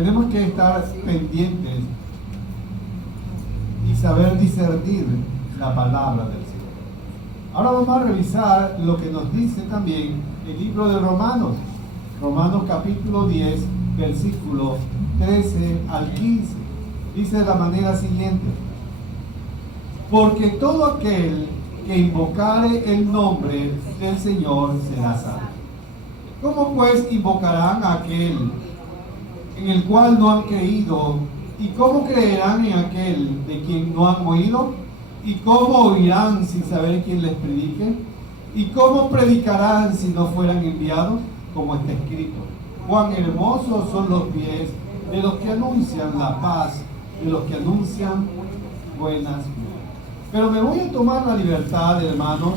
Tenemos que estar pendientes y saber discernir la palabra del Señor. Ahora vamos a revisar lo que nos dice también el libro de Romanos. Romanos capítulo 10, versículo 13 al 15. Dice de la manera siguiente: porque todo aquel que invocare el nombre del Señor será salvo. ¿Cómo pues invocarán a aquel en el cual no han creído? ¿Y cómo creerán en aquel de quien no han oído? ¿Y cómo oirán sin saber quién les predique? ¿Y cómo predicarán si no fueran enviados? Como está escrito: cuán hermosos son los pies de los que anuncian la paz, de los que anuncian buenas nuevas. Pero me voy a tomar la libertad, hermanos,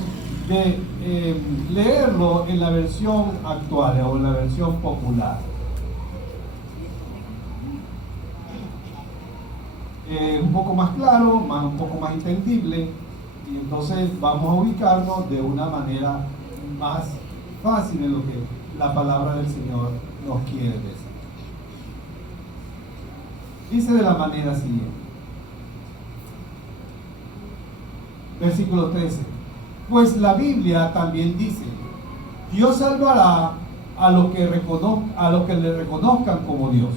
de leerlo en la versión actual o en la versión popular. Un poco más claro, un poco más entendible, y entonces vamos a ubicarnos de una manera más fácil en lo que la palabra del Señor nos quiere decir. Dice de la manera siguiente, versículo 13: pues la Biblia también dice: Dios salvará a los que le reconozcan como Dios.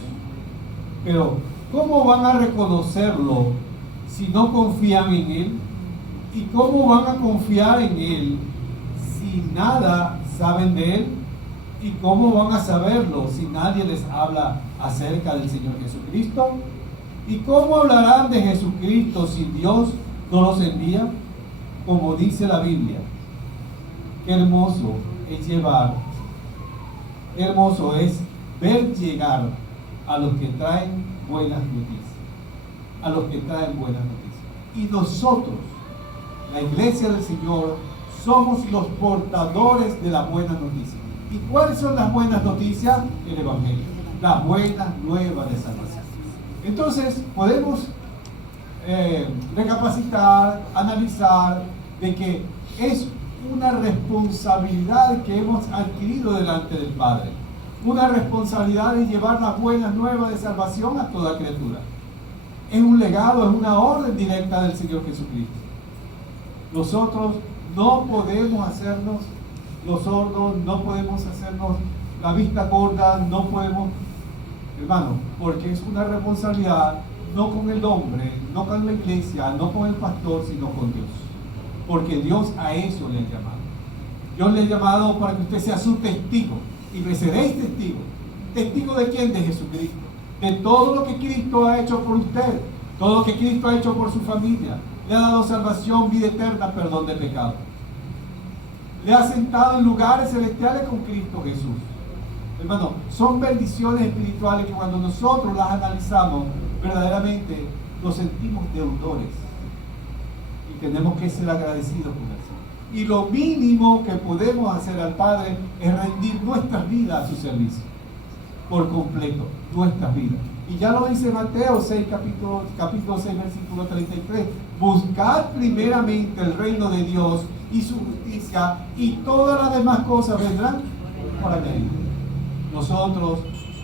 Pero ¿cómo van a reconocerlo si no confían en Él? ¿Y cómo van a confiar en Él si nada saben de Él? ¿Y cómo van a saberlo si nadie les habla acerca del Señor Jesucristo? ¿Y cómo hablarán de Jesucristo si Dios no los envía? Como dice la Biblia, qué hermoso es ver llegar a los que traen buenas noticias, a los que traen buenas noticias. Y nosotros, la iglesia del Señor, somos los portadores de las buenas noticias. ¿Y cuáles son las buenas noticias? El Evangelio, las buenas nuevas de salvación. Entonces podemos recapacitar, analizar de que es una responsabilidad que hemos adquirido delante del Padre, una responsabilidad de llevar las buenas nuevas de salvación a toda criatura. Es un legado, es una orden directa del Señor Jesucristo. Nosotros no podemos hacernos los sordos, no podemos hacernos la vista gorda, no podemos, hermano, porque es una responsabilidad no con el hombre, no con la iglesia, no con el pastor, sino con Dios. Porque Dios a eso le ha llamado. Dios le ha llamado para que usted sea su testigo. Y me seréis testigo. ¿Testigo de quién? De Jesucristo. De todo lo que Cristo ha hecho por usted. Todo lo que Cristo ha hecho por su familia. Le ha dado salvación, vida eterna, perdón de pecado. Le ha sentado en lugares celestiales con Cristo Jesús. Hermano, son bendiciones espirituales que cuando nosotros las analizamos, verdaderamente nos sentimos deudores. Y tenemos que ser agradecidos con el Señor. Y lo mínimo que podemos hacer al Padre es rendir nuestras vidas a su servicio. Por completo, nuestras vidas. Y ya lo dice Mateo 6, capítulo 6, versículo 33. Buscad primeramente el reino de Dios y su justicia, y todas las demás cosas vendrán por añadir. Nosotros,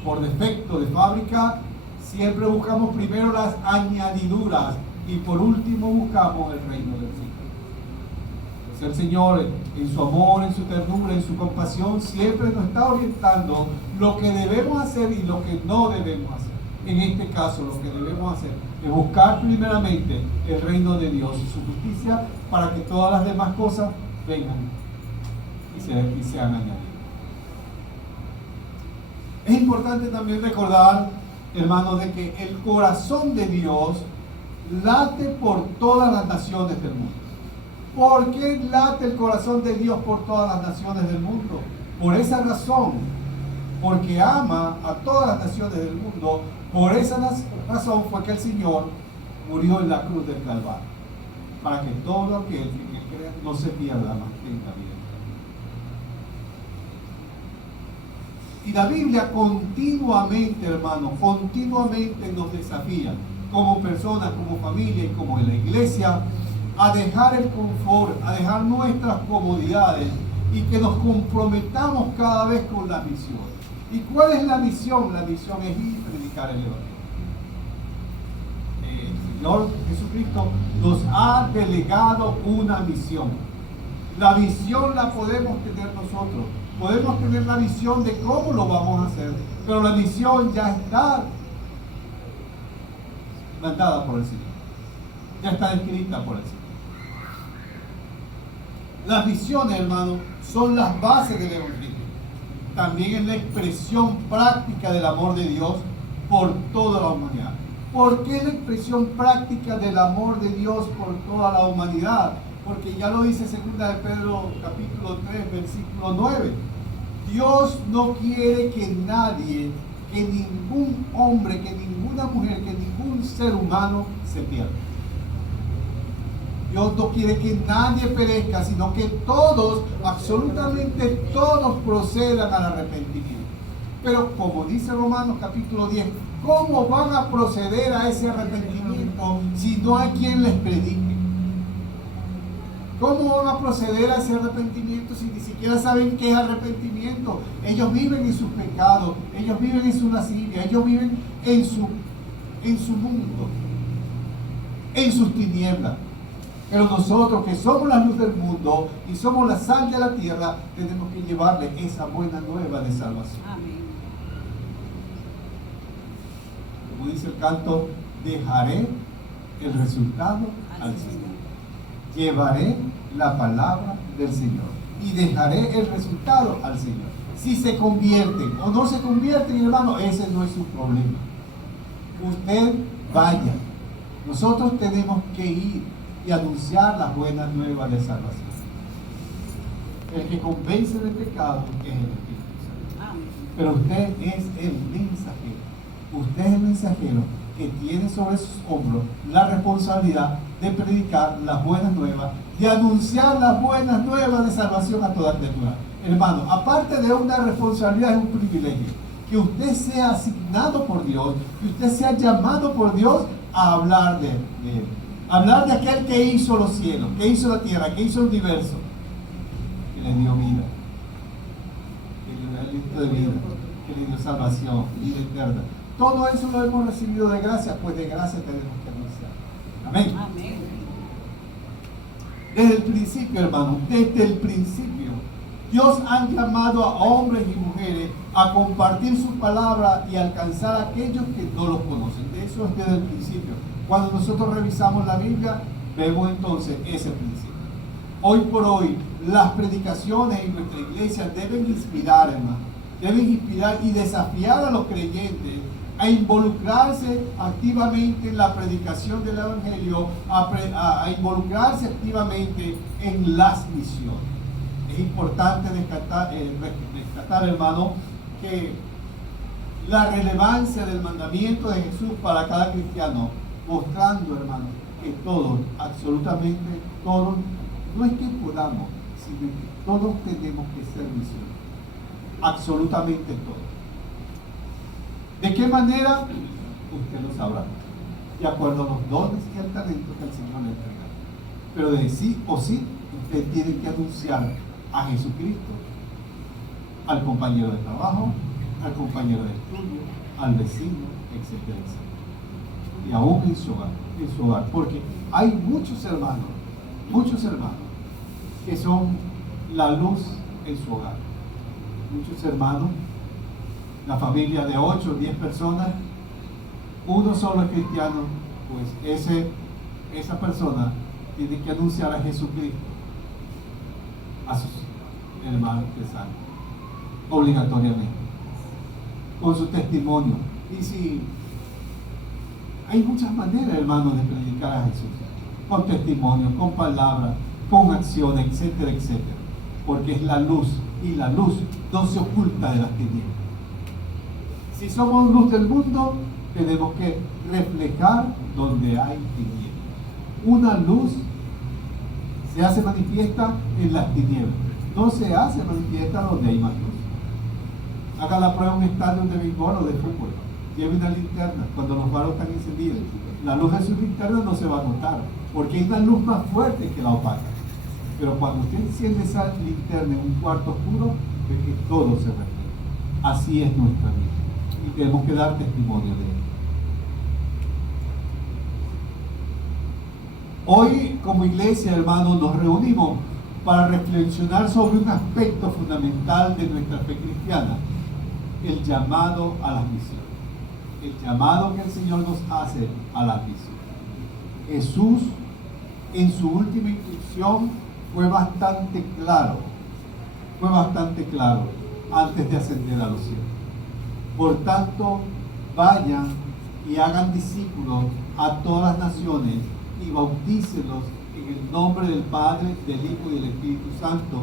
por defecto de fábrica, siempre buscamos primero las añadiduras y por último buscamos el reino del Señor. Pues el Señor, en su amor, en su ternura, en su compasión, siempre nos está orientando lo que debemos hacer y lo que no debemos hacer. En este caso, lo que debemos hacer es buscar primeramente el reino de Dios y su justicia, para que todas las demás cosas vengan y sean añadidas. Es importante también recordar, hermanos, de que el corazón de Dios late por todas las naciones del mundo. ¿Por qué late el corazón de Dios por todas las naciones del mundo? Por esa razón, porque ama a todas las naciones del mundo. Por esa razón fue que el Señor murió en la cruz del Calvario, para que todo aquel que crea no se pierda, más tenga vida. Y la Biblia continuamente, hermano, continuamente nos desafía, como personas, como familia y como en la iglesia, a dejar el confort, a dejar nuestras comodidades y que nos comprometamos cada vez con la misión. ¿Y cuál es la misión? La misión es ir predicar el Evangelio. El Señor Jesucristo nos ha delegado una misión. La visión la podemos tener nosotros. Podemos tener la visión de cómo lo vamos a hacer, pero la misión ya está mandada por el Señor. Ya está escrita por el Señor. Las visiones, hermanos, son las bases del Evangelio. También es la expresión práctica del amor de Dios por toda la humanidad. ¿Por qué la expresión práctica del amor de Dios por toda la humanidad? Porque ya lo dice 2 de Pedro capítulo 3, versículo 9. Dios no quiere que nadie, que ningún hombre, que ninguna mujer, que ningún ser humano se pierda. Dios no quiere que nadie perezca, sino que todos, absolutamente todos, procedan al arrepentimiento. Pero como dice Romanos capítulo 10, ¿cómo van a proceder a ese arrepentimiento si no hay quien les predique? ¿Cómo van a proceder a ese arrepentimiento si ni siquiera saben qué es arrepentimiento? Ellos viven en sus pecados, ellos viven en su lascivia, ellos viven en su mundo, en sus tinieblas. Pero nosotros, que somos la luz del mundo y somos la sal de la tierra, tenemos que llevarle esa buena nueva de salvación. Amén. Como dice el canto, dejaré el resultado al Señor. Llevaré la palabra del Señor y dejaré el resultado al Señor. Si se convierten o no se convierten, hermano, ese no es su problema. Usted vaya. Nosotros tenemos que ir y anunciar las buenas nuevas de salvación. El que convence de pecado es el Espíritu Santo. Pero usted es el mensajero. Usted es el mensajero que tiene sobre sus hombros la responsabilidad de predicar las buenas nuevas, de anunciar las buenas nuevas de salvación a toda criatura. Hermano, aparte de una responsabilidad, es un privilegio que usted sea asignado por Dios, que usted sea llamado por Dios a hablar de Él. Hablar de aquel que hizo los cielos, que hizo la tierra, que hizo el universo, que le dio vida, que le dio aliento de vida, que le dio salvación, vida eterna. Todo eso lo hemos recibido de gracia, pues de gracia tenemos que anunciar. Amén. Amén. Desde el principio, hermano, desde el principio, Dios ha llamado a hombres y mujeres a compartir su palabra y alcanzar a aquellos que no los conocen. De eso es desde el principio. Cuando nosotros revisamos la Biblia, vemos entonces ese principio. Hoy por hoy, las predicaciones en nuestra iglesia deben inspirar, hermano. Deben inspirar y desafiar a los creyentes a involucrarse activamente en la predicación del Evangelio, a involucrarse activamente en las misiones. Es importante rescatar, hermano, que la relevancia del mandamiento de Jesús para cada cristiano, mostrando, hermano, que todos, absolutamente todos, no es que podamos, sino que todos tenemos que ser misioneros. Absolutamente todos. ¿De qué manera? Usted lo sabrá. De acuerdo a los dones y al talento que el Señor le entrega. Pero de sí o sí, usted tiene que anunciar a Jesucristo, al compañero de trabajo, al compañero de estudio, al vecino, etcétera, etcétera. Y aún en su hogar, porque hay muchos hermanos que son la luz en su hogar. Muchos hermanos, la familia de 8 o 10 personas, uno solo es cristiano, pues esa persona tiene que anunciar a Jesucristo a sus hermanos que salen, obligatoriamente, con su testimonio. Y si hay muchas maneras, hermanos, de predicar a Jesús, con testimonio, con palabras, con acciones, etcétera, etcétera, porque es la luz, y la luz no se oculta de las tinieblas. Si somos luz del mundo, tenemos que reflejar donde hay tinieblas. Una luz se hace manifiesta en las tinieblas, no se hace manifiesta donde hay más luz. Haga la prueba en un estadio de béisbol o de fútbol. Lleve una linterna cuando los faros están encendidos. La luz de su linterna no se va a notar, porque hay una luz más fuerte que la opaca. Pero cuando usted enciende esa linterna en un cuarto oscuro, ve que todo se refleja. Así es nuestra vida. y tenemos que dar testimonio de Él. Hoy, como iglesia, hermanos, nos reunimos para reflexionar sobre un aspecto fundamental de nuestra fe cristiana: el llamado a las misiones. El llamado que el Señor nos hace a las misiones. Jesús, en su última instrucción, fue bastante claro antes de ascender a los cielos. Por tanto, vayan y hagan discípulos a todas las naciones y bautícelos en el nombre del Padre, del Hijo y del Espíritu Santo,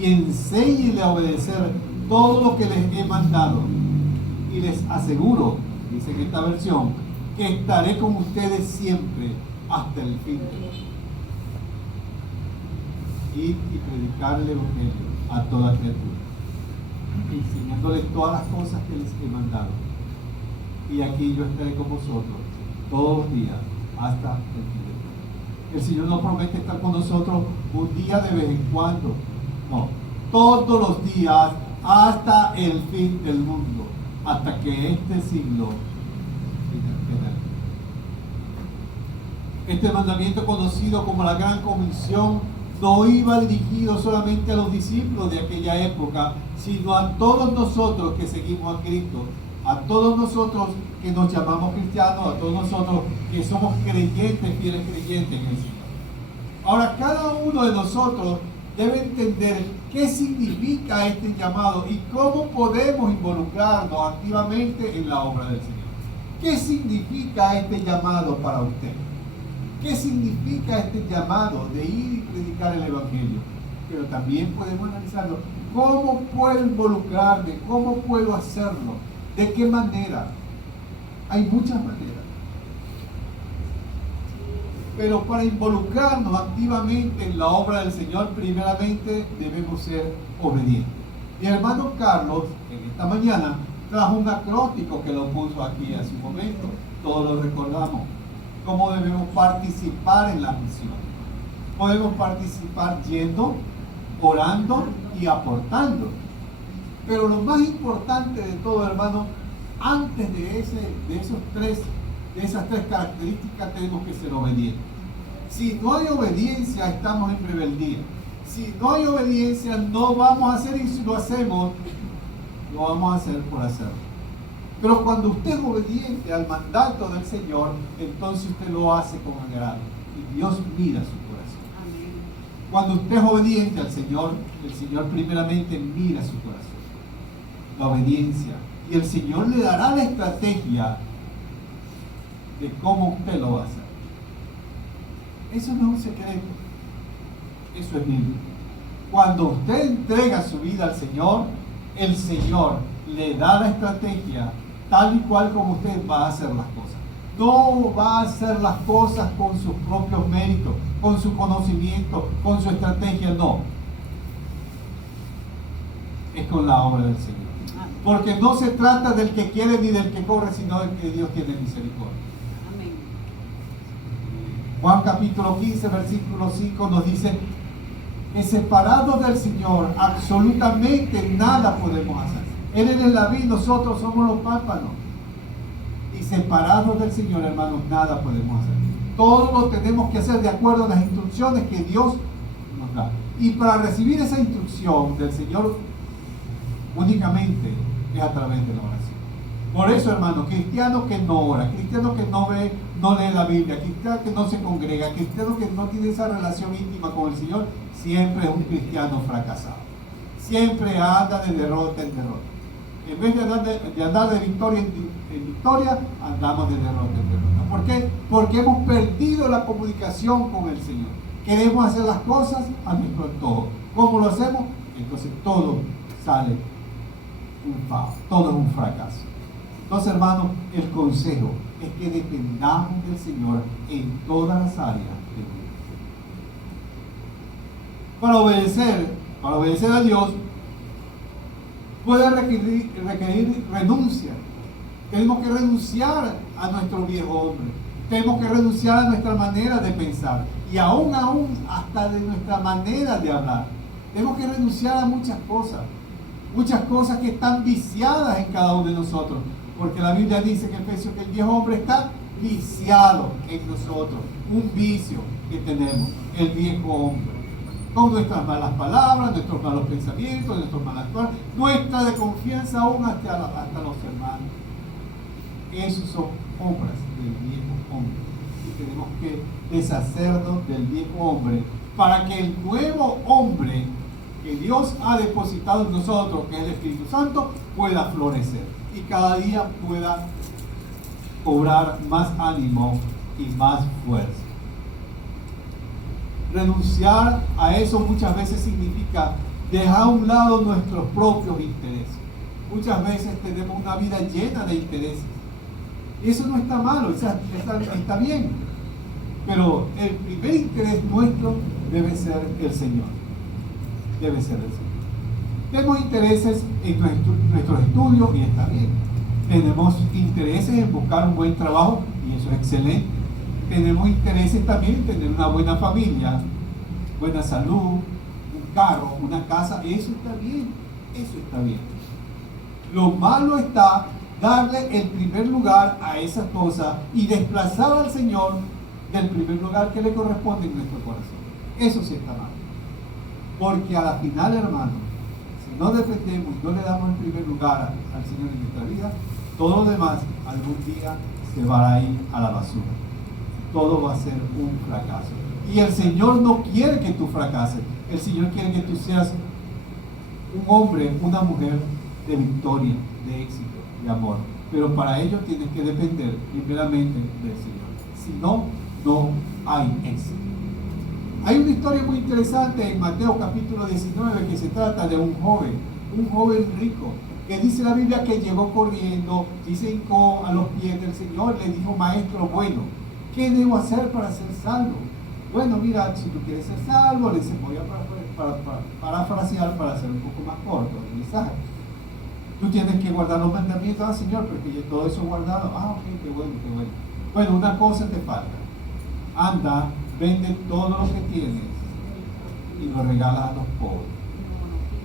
y enséñenle a obedecer todo lo que les he mandado. Y les aseguro, dice en esta versión, que estaré con ustedes siempre hasta el fin de los tiempos. Ir y predicar el Evangelio a toda criatura, enseñándoles todas las cosas que les he mandado. Y aquí yo estaré con vosotros todos los días hasta el fin del mundo. El Señor no promete estar con nosotros un día de vez en cuando, no, todos los días hasta el fin del mundo, hasta que este siglo finalice. Este mandamiento, conocido como la Gran Comisión, no iba dirigido solamente a los discípulos de aquella época, sino a todos nosotros que seguimos a Cristo, a todos nosotros que nos llamamos cristianos, a todos nosotros que somos creyentes, fieles creyentes en el Señor. Ahora, cada uno de nosotros debe entender qué significa este llamado y cómo podemos involucrarnos activamente en la obra del Señor. ¿Qué significa este llamado para usted? ¿Qué significa este llamado de ir y predicar el Evangelio? Pero también podemos analizarlo. ¿Cómo puedo involucrarme? ¿Cómo puedo hacerlo? ¿De qué manera? Hay muchas maneras. Pero para involucrarnos activamente en la obra del Señor, primeramente debemos ser obedientes. Mi hermano Carlos, en esta mañana, trajo un acróstico que lo puso aquí hace un momento. Todos lo recordamos. Cómo debemos participar en las misiones. Podemos participar yendo, orando y aportando. Pero lo más importante de todo, hermano, antes de esas tres características, tenemos que ser obedientes. Si no hay obediencia, estamos en rebeldía. Si no hay obediencia, no vamos a hacer, y si lo hacemos, lo vamos a hacer por hacerlo. Pero cuando usted es obediente al mandato del Señor, entonces usted lo hace con agrado. Y Dios mira su corazón. Amén. Cuando usted es obediente al Señor, el Señor primeramente mira su corazón. La obediencia. Y el Señor le dará la estrategia de cómo usted lo va a hacer. Eso no es un secreto. Eso es bíblico. Cuando usted entrega su vida al Señor, el Señor le da la estrategia tal y cual como usted va a hacer las cosas. No va a hacer las cosas con sus propios méritos, con su conocimiento, con su estrategia, no. Es con la obra del Señor. Porque no se trata del que quiere ni del que corre, sino del que Dios tiene misericordia. Amén. Juan capítulo 15, versículo 5 nos dice que separados del Señor absolutamente nada podemos hacer. Él es la vid, nosotros somos los pámpanos. Y separados del Señor, hermanos, nada podemos hacer. Todo lo tenemos que hacer de acuerdo a las instrucciones que Dios nos da. Y para recibir esa instrucción del Señor, únicamente es a través de la oración. Por eso, hermanos, cristiano que no ora, cristiano que no lee la Biblia, cristiano que no se congrega, cristiano que no tiene esa relación íntima con el Señor, siempre es un cristiano fracasado. Siempre anda de derrota en derrota. En vez de andar de victoria en victoria, andamos de derrota en derrota. ¿Por qué? Porque hemos perdido la comunicación con el Señor. Queremos hacer las cosas a nuestro antojo. ¿Cómo lo hacemos? Entonces todo sale un fail, todo es un fracaso. Entonces, hermanos, el consejo es que dependamos del Señor en todas las áreas de nuestra vida. Para obedecer a Dios, puede requerir renuncia. Tenemos que renunciar a nuestro viejo hombre. Tenemos que renunciar a nuestra manera de pensar. Y aún hasta de nuestra manera de hablar. Tenemos que renunciar a muchas cosas que están viciadas en cada uno de nosotros. Porque la Biblia dice en Efesios que el viejo hombre está viciado en nosotros. Un vicio que tenemos, el viejo hombre. Con nuestras malas palabras, nuestros malos pensamientos, nuestros malos actuar, nuestra desconfianza aún hasta los hermanos. Esos son obras del viejo hombre. Y tenemos que deshacernos del viejo hombre para que el nuevo hombre que Dios ha depositado en nosotros, que es el Espíritu Santo, pueda florecer y cada día pueda cobrar más ánimo y más fuerza. Renunciar a eso muchas veces significa dejar a un lado nuestros propios intereses. Muchas veces tenemos una vida llena de intereses. Y eso no está malo, está bien. Pero el primer interés nuestro debe ser el Señor. Debe ser el Señor. Tenemos intereses en nuestros estudios y está bien. Tenemos intereses en buscar un buen trabajo y eso es excelente. Tenemos intereses también en tener una buena familia, buena salud, un carro, una casa. Eso está bien. Eso está bien. Lo malo está darle el primer lugar a esas cosas y desplazar al Señor del primer lugar que le corresponde en nuestro corazón. Eso sí está mal. Porque a la final, hermano, si no dependemos y no le damos el primer lugar al Señor en nuestra vida, todo lo demás algún día se va a ir a la basura. Todo va a ser un fracaso. Y el Señor no quiere que tú fracases. El Señor quiere que tú seas un hombre, una mujer de victoria, de éxito, de amor. Pero para ello tienes que depender primeramente del Señor. Si no, no hay éxito. Hay una historia muy interesante en Mateo capítulo 19 que se trata de un joven rico, que dice la Biblia que llegó corriendo y se hincó a los pies del Señor, le dijo: maestro bueno, ¿qué debo hacer para ser salvo? Bueno, mira, si tú quieres ser salvo, le dice, voy a parafrasear para hacer un poco más corto el mensaje. Tú tienes que guardar los mandamientos, Señor, porque yo todo eso guardado. Ok, qué bueno, qué bueno. Bueno, una cosa te falta. Anda, vende todo lo que tienes y lo regalas a los pobres.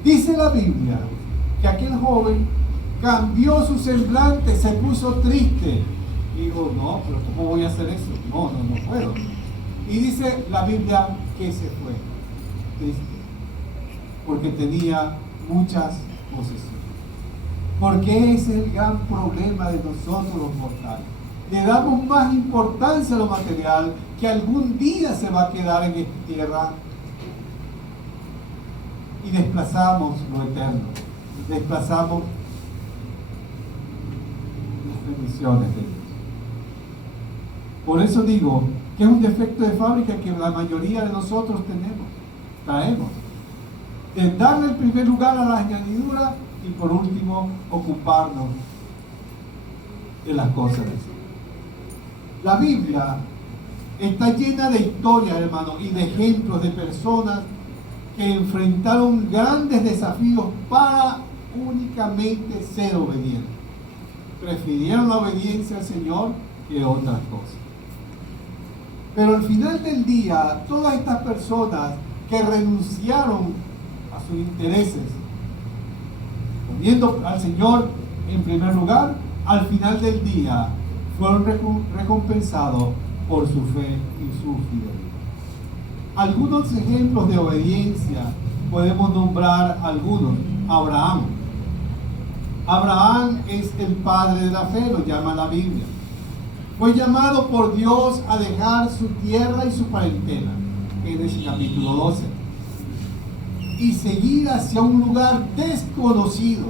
Dice la Biblia que aquel joven cambió su semblante, se puso triste. Digo, no, pero ¿cómo voy a hacer eso? No puedo. Y dice la Biblia que se fue triste, porque tenía muchas posesiones. Porque ese es el gran problema de nosotros los mortales. Le damos más importancia a lo material, que algún día se va a quedar en esta tierra, y desplazamos lo eterno, desplazamos las bendiciones de Dios. Por eso digo que es un defecto de fábrica que la mayoría de nosotros traemos, de darle el primer lugar a la añadidura y por último ocuparnos de las cosas de Dios. La Biblia está llena de historias, hermano, y de ejemplos de personas que enfrentaron grandes desafíos para únicamente ser obedientes. Prefirieron la obediencia al Señor que otras cosas. Pero al final del día, todas estas personas que renunciaron a sus intereses, poniendo al Señor en primer lugar, al final del día fueron recompensados por su fe y su fidelidad. Algunos ejemplos de obediencia podemos nombrar algunos. Abraham es el padre de la fe, lo llama la Biblia. Fue llamado por Dios a dejar su tierra y su parentela, en el capítulo 12, y seguir hacia un lugar desconocido,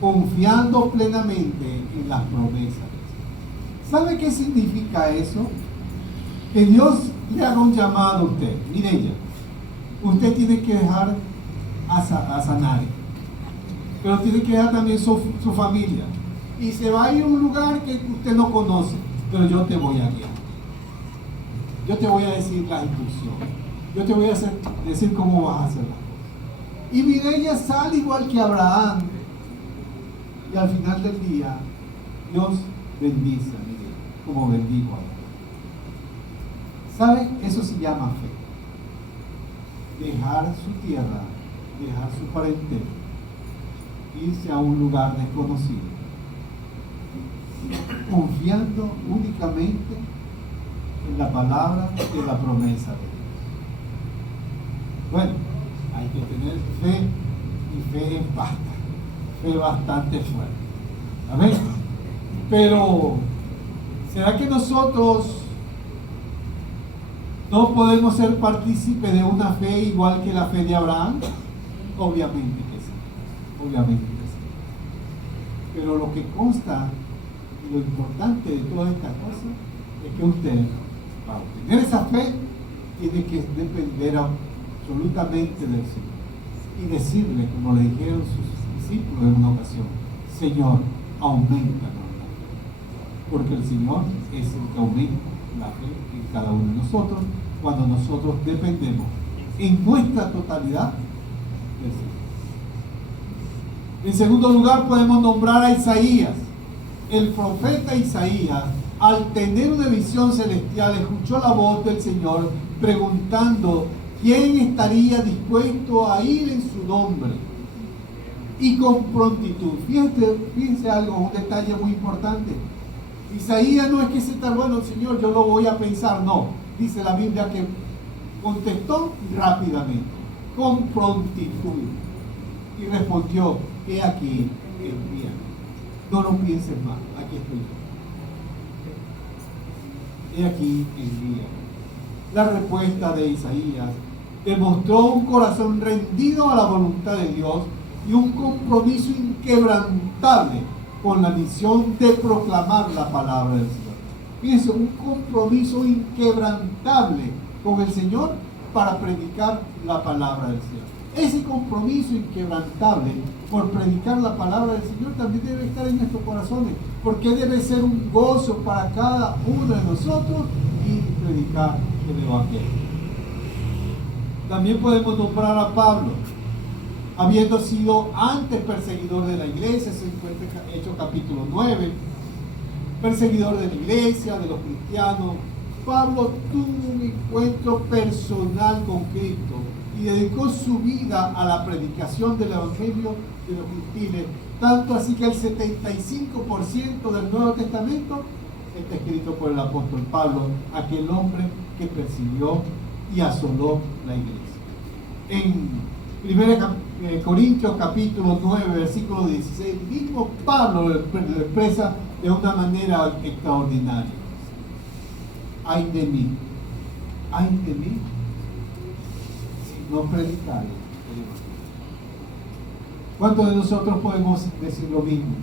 confiando plenamente en las promesas. ¿Sabe qué significa eso? Que Dios le haga un llamado a usted. Mire ella, usted tiene que dejar a Sanare, pero tiene que dejar también su familia, y se va a ir a un lugar que usted no conoce, pero yo te voy a guiar. Yo te voy a decir las instrucciones. Yo te voy a decir cómo vas a hacer las cosas. Y Mireya sale igual que Abraham, y al final del día Dios bendice a Mireya como bendijo a Abraham. ¿Saben? Eso se llama fe. Dejar su tierra, dejar su parentela, irse a un lugar desconocido confiando únicamente en la palabra de la promesa de Dios. Bueno, hay que tener fe, y fe es basta, fe bastante fuerte. Amén. Pero, ¿será que nosotros no podemos ser partícipes de una fe igual que la fe de Abraham? Obviamente que sí, obviamente que sí. Pero lo que consta y lo importante de todas estas cosas es que usted, para obtener esa fe, tiene que depender absolutamente del Señor y decirle, como le dijeron sus discípulos en una ocasión: Señor, aumenta, porque el Señor es el que aumenta la fe en cada uno de nosotros cuando nosotros dependemos en nuestra totalidad del Señor. En segundo lugar, podemos nombrar a Isaías. El profeta Isaías, al tener una visión celestial, escuchó la voz del Señor preguntando quién estaría dispuesto a ir en su nombre, y con prontitud. Fíjense algo, un detalle muy importante. Isaías no es que se tardó, bueno, Señor, yo lo voy a pensar, no. Dice la Biblia que contestó rápidamente, con prontitud, y respondió: he aquí, envíame. No lo pienses más, aquí estoy yo. He aquí, envíame. La respuesta de Isaías demostró un corazón rendido a la voluntad de Dios y un compromiso inquebrantable con la misión de proclamar la palabra del Señor. Fíjense, un compromiso inquebrantable con el Señor para predicar la palabra del Señor. Ese compromiso inquebrantable por predicar la palabra del Señor también debe estar en nuestros corazones, porque debe ser un gozo para cada uno de nosotros y predicar el Evangelio. También podemos nombrar a Pablo, habiendo sido antes perseguidor de la iglesia, se encuentra en Hechos capítulo 9, perseguidor de la iglesia, de los cristianos. Pablo tuvo un encuentro personal con Cristo y dedicó su vida a la predicación del Evangelio de los gentiles, tanto así que el 75% del Nuevo Testamento está escrito por el apóstol Pablo, aquel hombre que persiguió y asoló la iglesia. En 1 Corintios capítulo 9, versículo 16, mismo Pablo lo expresa de una manera extraordinaria: ay de mí si no predicar el Evangelio. ¿Cuántos de nosotros podemos decir lo mismo?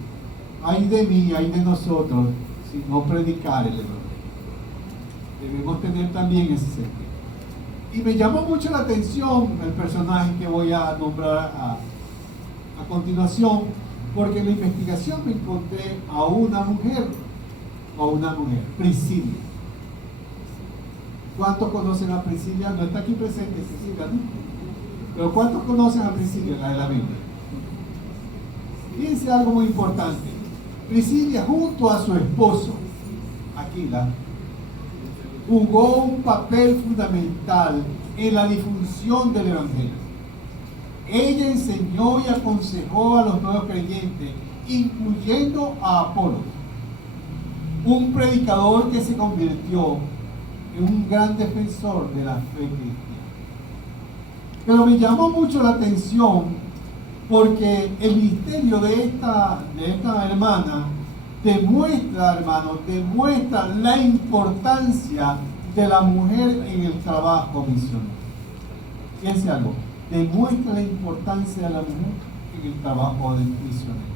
Ay de mí, ay de nosotros si no predicar el Evangelio. Debemos tener también ese sentido. Y me llamó mucho la atención el personaje que voy a nombrar a continuación, porque en la investigación me encontré a una mujer, Priscila. ¿Cuántos conocen a Priscila? No está aquí presente Priscila, ¿no? Pero ¿cuántos conocen a Priscila, la de la Biblia? Fíjense algo muy importante. Priscila, junto a su esposo, Aquila, jugó un papel fundamental en la difusión del Evangelio. Ella enseñó y aconsejó a los nuevos creyentes, incluyendo a Apolos, un predicador que se convirtió en un gran defensor de la fe cristiana. Pero me llamó mucho la atención porque el ministerio de esta hermana demuestra, hermanos, la importancia de la mujer en el trabajo misionero. Fíjense algo, demuestra la importancia de la mujer en el trabajo misionero.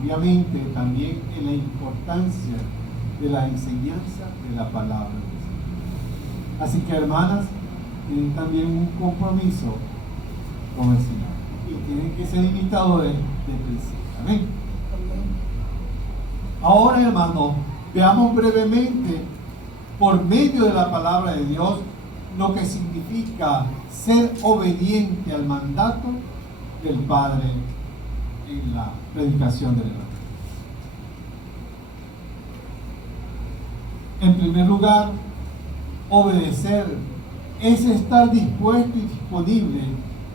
Obviamente también en la importancia de la enseñanza de la palabra de Dios. Así que, hermanas, tienen también un compromiso con el Señor y tienen que ser imitadores de Cristo. Amén. Ahora, hermanos, veamos brevemente, por medio de la palabra de Dios, lo que significa ser obediente al mandato del Padre en la predicación del Evangelio. En primer lugar, obedecer es estar dispuesto y disponible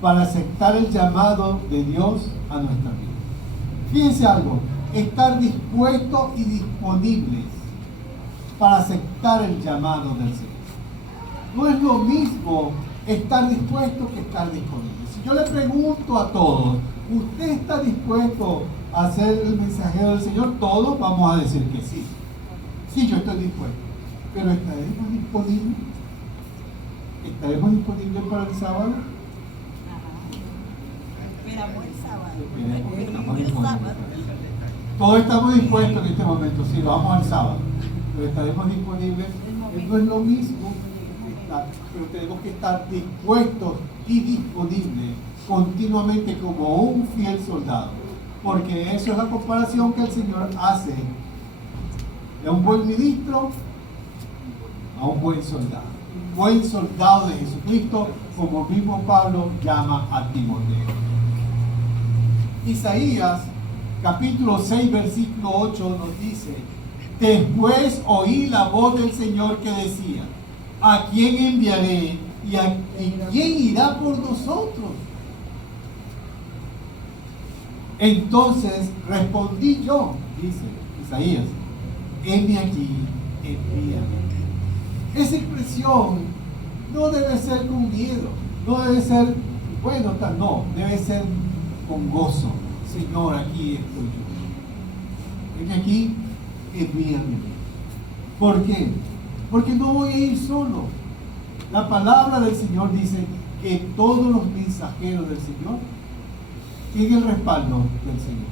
para aceptar el llamado de Dios a nuestra vida. Fíjense algo, estar dispuestos y disponibles para aceptar el llamado del Señor. No es lo mismo estar dispuesto que estar disponible. Si yo le pregunto a todos, ¿usted está dispuesto a ser el mensajero del Señor? Todos vamos a decir que sí. Sí, yo estoy dispuesto. Pero ¿estaremos disponibles? ¿Estaremos disponibles para el sábado? Esperamos el sábado. Estamos disponibles. Todos estamos dispuestos en este momento. Sí, vamos al sábado. Pero estaremos disponibles. No es lo mismo, pero tenemos que estar dispuestos y disponibles continuamente como un fiel soldado. Porque eso es la comparación que el Señor hace de un buen ministro a un buen soldado. Un buen soldado de Jesucristo, como mismo Pablo llama a Timoteo. Isaías capítulo 6 versículo 8 nos dice: después oí la voz del Señor que decía, ¿a quién enviaré y quién irá por nosotros? Entonces respondí yo, dice Isaías, heme aquí, envíame. Esa expresión no debe ser con miedo, no debe ser, bueno, no, debe ser con gozo. Señor, aquí estoy yo. Heme aquí, envíame. ¿Por qué? Porque no voy a ir solo. La palabra del Señor dice que todos los mensajeros del Señor tienen el respaldo del Señor.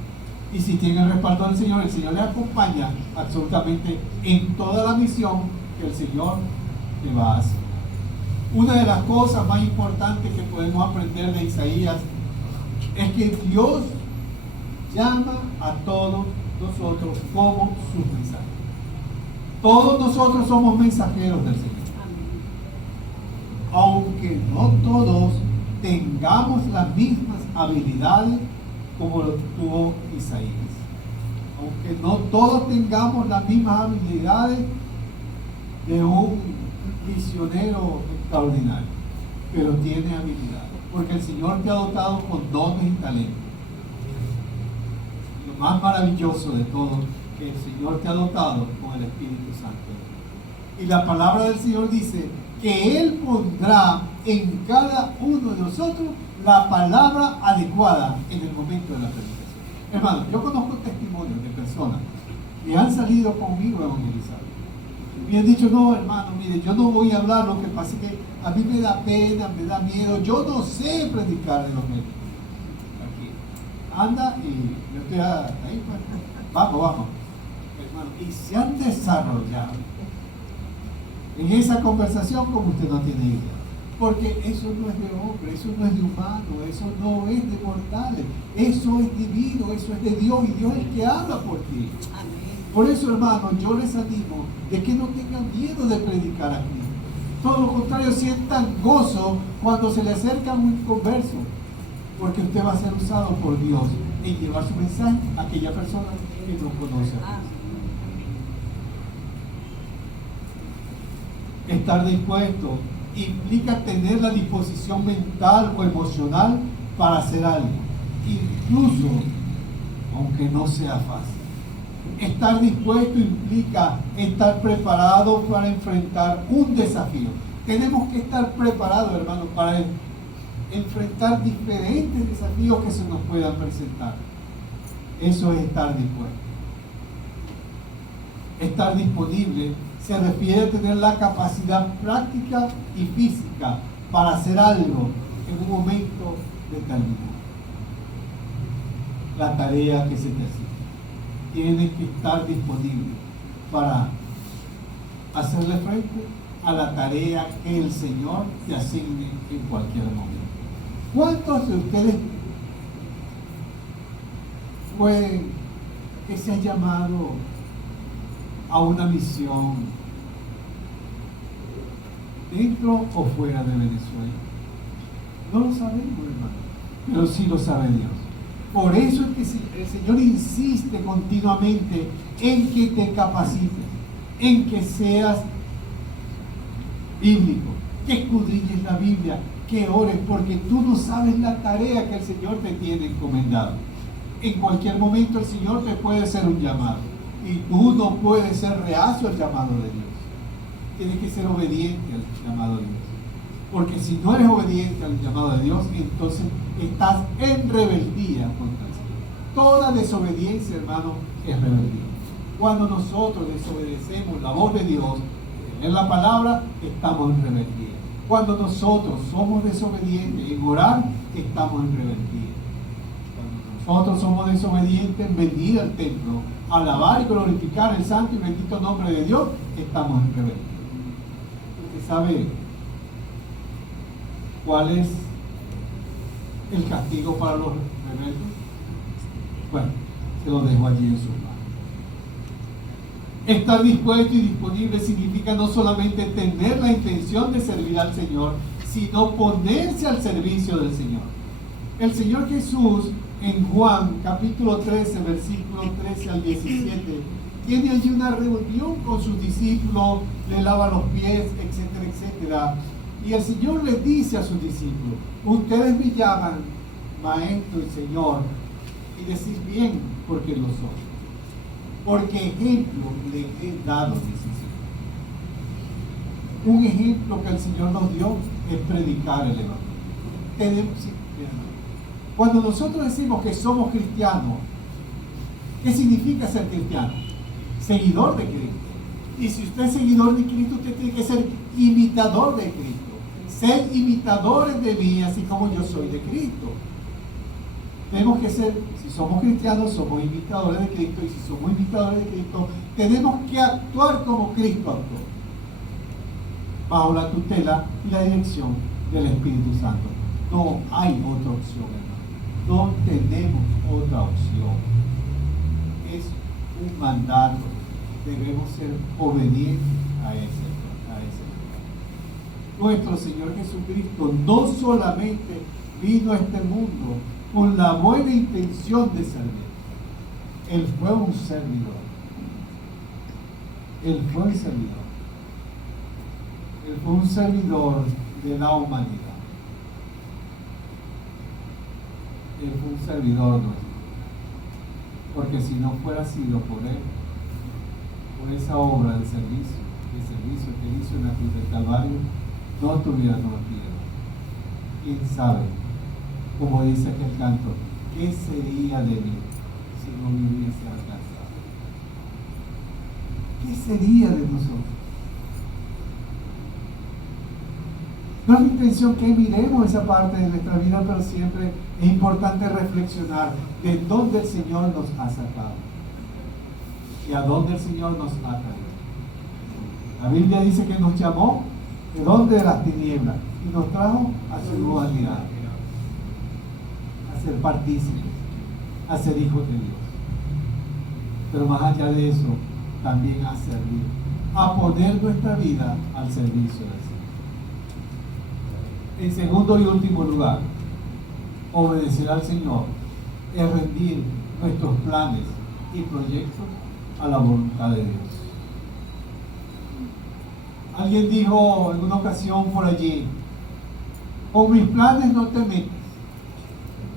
Y si tienen el respaldo del Señor, el Señor les acompaña absolutamente en toda la misión que el Señor le va a hacer. Una de las cosas más importantes que podemos aprender de Isaías es que Dios llama a todos nosotros como sus mensajeros. Todos nosotros somos mensajeros del Señor. Aunque no todos tengamos las mismas habilidades como lo tuvo Isaías. Aunque no todos tengamos las mismas habilidades de un misionero extraordinario, pero tiene habilidades, porque el Señor te ha dotado con dones y talentos. Lo más maravilloso de todo, que el Señor te ha dotado con el Espíritu Santo. Y la palabra del Señor dice que Él pondrá en cada uno de nosotros la palabra adecuada en el momento de la predicación. Hermano, yo conozco testimonios de personas que han salido conmigo a evangelizar. Me han dicho, no, hermano, mire, yo no voy a hablar, lo que pasa es que a mí me da pena, me da miedo, yo no sé predicar de los medios. Aquí, anda y yo estoy ahí, pues, vamos, hermano, y se han desarrollado en esa conversación como usted no tiene idea. Porque eso no es de hombre, eso no es de humano, eso no es de mortales, eso es divino, eso es de Dios, y Dios es el que habla por ti. Por eso, hermano, yo les animo de que no tengan miedo de predicar a Cristo. Todo lo contrario, sientan gozo cuando se le acerca un converso, porque usted va a ser usado por Dios en llevar su mensaje a aquella persona que no conoce a Cristo. Estar dispuesto implica tener la disposición mental o emocional para hacer algo, incluso aunque no sea fácil. Estar dispuesto implica estar preparado para enfrentar un desafío. Tenemos que estar preparados, hermanos, para enfrentar diferentes desafíos que se nos puedan presentar. Eso es estar dispuesto. Estar disponible se refiere a tener la capacidad práctica y física para hacer algo en un momento determinado. La tarea que se te asigna. Tienes que estar disponible para hacerle frente a la tarea que el Señor te asigne en cualquier momento. ¿Cuántos de ustedes pueden que se han llamado a una misión dentro o fuera de Venezuela? No lo sabemos, hermano, pero sí lo sabe Dios. Por eso es que el Señor insiste continuamente en que te capacites, en que seas bíblico, que escudriñes la Biblia, que ores, porque tú no sabes la tarea que el Señor te tiene encomendado. En cualquier momento el Señor te puede hacer un llamado y tú no puedes ser reacio al llamado de Dios. Tienes que ser obediente al llamado de Dios. Porque si no eres obediente al llamado de Dios, entonces estás en rebeldía contra el Señor. Toda desobediencia, hermano, es rebeldía. Cuando nosotros desobedecemos la voz de Dios, en la palabra, estamos en rebeldía. Cuando nosotros somos desobedientes en orar, estamos en rebeldía. Cuando nosotros somos desobedientes en venir al templo, alabar y glorificar el santo y bendito nombre de Dios, estamos en rebeldía. Porque sabe cuál es el castigo para los rebeldes. Bueno, se lo dejo allí en su mano. Estar dispuesto y disponible significa no solamente tener la intención de servir al Señor, sino ponerse al servicio del Señor. El Señor Jesús en Juan capítulo 13, versículo 13 al 17, tiene allí una reunión con sus discípulos, le lava los pies, etcétera, etcétera. Y el Señor le dice a sus discípulos: ustedes me llaman Maestro y Señor, y decís bien, porque lo soy. Porque ejemplo les he dado, dice el Señor. Un ejemplo que el Señor nos dio es predicar el Evangelio. Cuando nosotros decimos que somos cristianos, ¿qué significa ser cristiano? Seguidor de Cristo. Y si usted es seguidor de Cristo, usted tiene que ser imitador de Cristo. Ser imitadores de mí, así como yo soy de Cristo. Tenemos que ser, si somos cristianos, somos imitadores de Cristo, y si somos imitadores de Cristo, tenemos que actuar como Cristo actuó, bajo la tutela y la dirección del Espíritu Santo. No hay otra opción, hermano. No tenemos otra opción. Es un mandato. Debemos ser obedientes a ese lugar. Nuestro Señor Jesucristo no solamente vino a este mundo con la buena intención de servir. Él fue un servidor. Él fue un servidor. Él fue un servidor de la humanidad. Él fue un servidor nuestro. Porque si no fuera sido por Él, por esa obra de servicio que hizo en la cruz del Calvario, no estuviéramos aquí. ¿Quién sabe? Como dice aquel canto, ¿qué sería de mí si no me hubiese alcanzado? ¿Qué sería de nosotros? No es mi intención que miremos esa parte de nuestra vida, pero siempre es importante reflexionar de dónde el Señor nos ha sacado y a dónde el Señor nos ha traído. La Biblia dice que nos llamó de dónde, de las tinieblas, y nos trajo a su luz admirable, a ser partícipes, a ser hijos de Dios. Pero más allá de eso, también a servir, a poner nuestra vida al servicio del Señor. En segundo y último lugar, obedecer al Señor es rendir nuestros planes y proyectos a la voluntad de Dios. Alguien dijo en una ocasión por allí: con mis planes no te metas,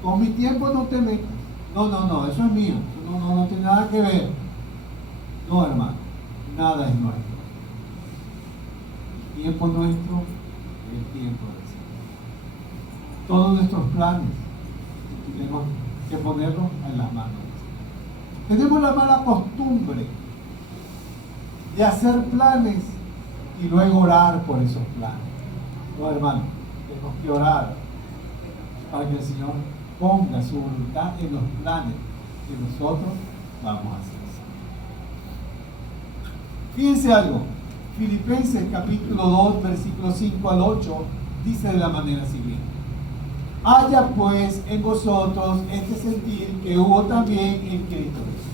con mi tiempo no te metas. No, eso es mío, no tiene nada que ver. No, hermano, nada es nuestro. El tiempo nuestro es el tiempo del Señor. Todos nuestros planes tenemos que ponerlos en las manos. Tenemos la mala costumbre de hacer planes y luego orar por esos planes. No, hermano, tenemos que orar para que el Señor ponga su voluntad en los planes que nosotros vamos a hacer. Fíjense algo, Filipenses capítulo 2, versículos 5 al 8, dice de la manera siguiente: haya pues en vosotros este sentir que hubo también en Cristo Jesús,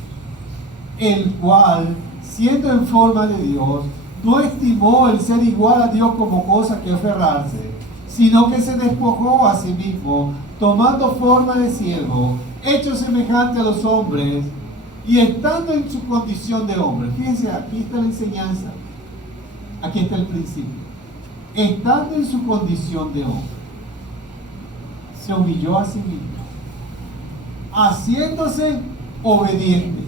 el cual, siendo en forma de Dios, no estimó el ser igual a Dios como cosa que aferrarse, sino que se despojó a sí mismo, tomando forma de siervo, hecho semejante a los hombres, y estando en su condición de hombre. Fíjense, aquí está la enseñanza, aquí está el principio. Estando en su condición de hombre, se humilló a sí mismo, haciéndose obedientes.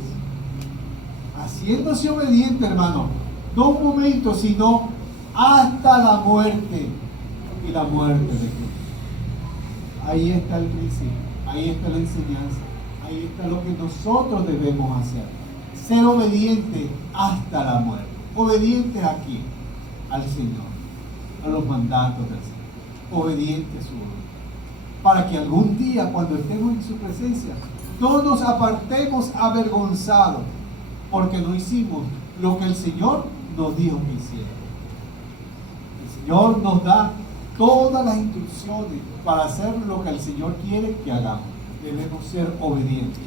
Haciéndose obedientes, hermano. No un momento, sino hasta la muerte y la muerte de Cristo. Ahí está el principio, ahí está la enseñanza, ahí está lo que nosotros debemos hacer. Ser obedientes hasta la muerte. Obedientes a quién? Al Señor, a los mandatos del Señor. Obedientes a su voluntad. Para que algún día, cuando estemos en su presencia, no nos apartemos avergonzados, porque no hicimos lo que el Señor nos dijo que hiciera. El Señor nos da todas las instrucciones para hacer lo que el Señor quiere que hagamos. Debemos ser obedientes.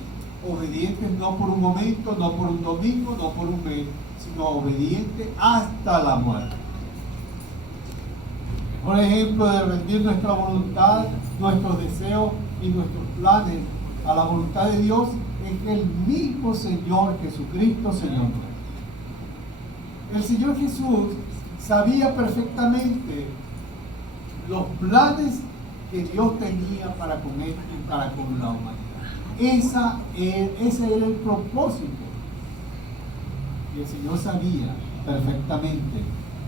Obedientes no por un momento, no por un domingo, no por un mes, sino obedientes hasta la muerte. Por ejemplo, de rendir nuestra voluntad, nuestros deseos y nuestros planes a la voluntad de Dios es el mismo Señor Jesucristo, Señor nuestro. El Señor Jesús sabía perfectamente los planes que Dios tenía para con él y para con la humanidad. Ese era el propósito. Y el Señor sabía perfectamente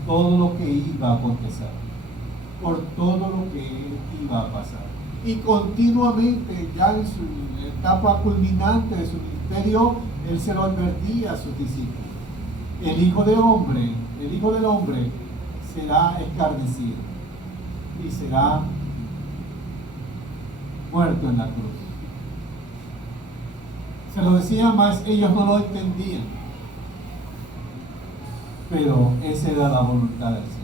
todo lo que iba a acontecer, por todo lo que él iba a pasar. Y continuamente, ya en su etapa culminante de su ministerio, él se lo advertía a sus discípulos. El Hijo del Hombre será escarnecido y será muerto en la cruz. Se lo decía, más ellos no lo entendían, pero esa era la voluntad del Señor.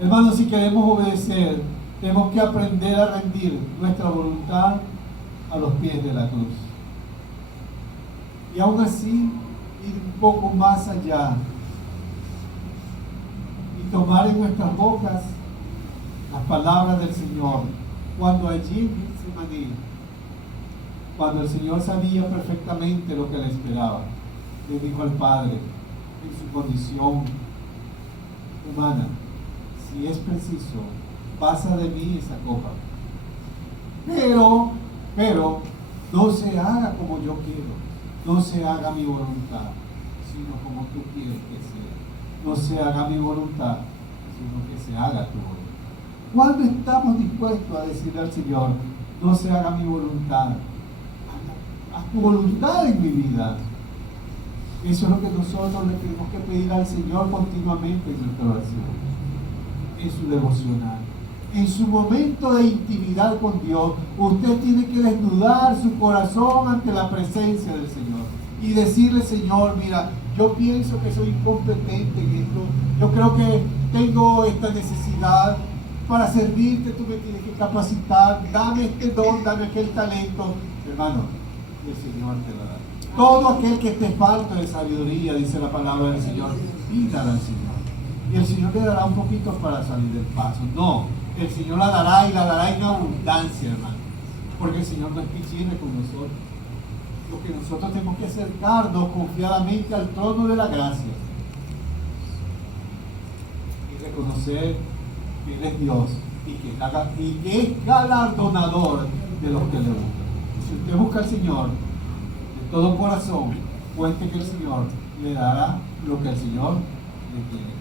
Hermanos, si queremos obedecer, tenemos que aprender a rendir nuestra voluntad a los pies de la cruz. Y aún así, ir un poco más allá y tomar en nuestras bocas las palabras del Señor. Cuando allí en Getsemaní, cuando el Señor sabía perfectamente lo que le esperaba, le dijo al Padre, en su condición humana: si es preciso, pasa de mí esa copa, pero no se haga como yo quiero, no se haga mi voluntad, sino como tú quieres que sea. No se haga mi voluntad, sino que se haga tu voluntad. ¿Cuándo estamos dispuestos a decirle al Señor: no se haga mi voluntad, haz tu voluntad en mi vida? Eso es lo que nosotros le tenemos que pedir al Señor continuamente en nuestra oración, en su devocional, en su momento de intimidad con Dios. Usted tiene que desnudar su corazón ante la presencia del Señor y decirle: Señor, mira, yo pienso que soy incompetente en esto, yo creo que tengo esta necesidad. Para servirte tú me tienes que capacitar, dame este don, dame aquel talento. Hermano, el Señor te lo da. Todo aquel que esté falto de sabiduría, dice la palabra del Señor, pídala al Señor. Y el Señor le dará un poquito para salir del paso. No, el Señor la dará, y la dará en abundancia, hermano. Porque el Señor no es pichirre con nosotros. Lo que nosotros tenemos que acercarnos confiadamente al trono de la gracia y reconocer que Él es Dios y que es galardonador de los que le buscan. Si usted busca al Señor de todo corazón, cuente que el Señor le dará lo que el Señor le tiene.